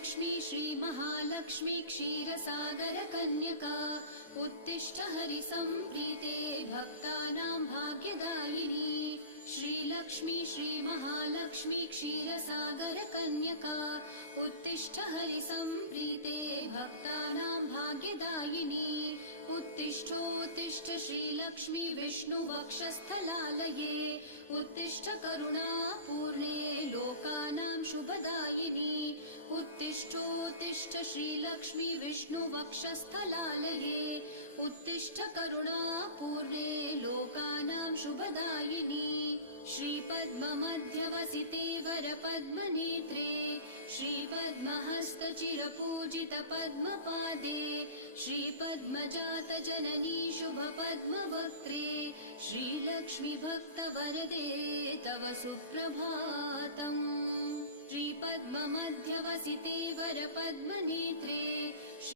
श्रीलक्ष्मी श्रीमहालक्ष्मी क्षीरसागरकन्यका उत्तिष्ठ हरिसम्प्रीते भक्तानां भाग्यदायिनी। श्रीलक्ष्मी श्रीमहालक्ष्मी क्षीरसागरकन्यका उत्तिष्ठ हरिसम्प्रीते भक्तानां भाग्यदायिनी। उत्तिष्ठोत्तिष्ठ श्रीलक्ष्मी विष्णुवक्षस्थलालये उत्तिष्ठ करुणापूर्णे लोकानां शुभदायिनी। उत्तिष्ठोत्तिष्ठ श्रीलक्ष्मी विष्णुवक्षस्थलालये उत्तिष्ठ करुणापूर्णे लोकानां शुभदायिनी। श्रीपद्ममध्यवसिते वरपद्मनेत्रे श्रीपद्महस्तचिरपूजितपद्मपादे श्रीपद्मजातजननी शुभपद्मवक्त्रे श्रीलक्ष्मी भक्तवरदे तव सुप्रभातम्। श्रीपद्ममध्यवसिते वरपद्मनेत्रे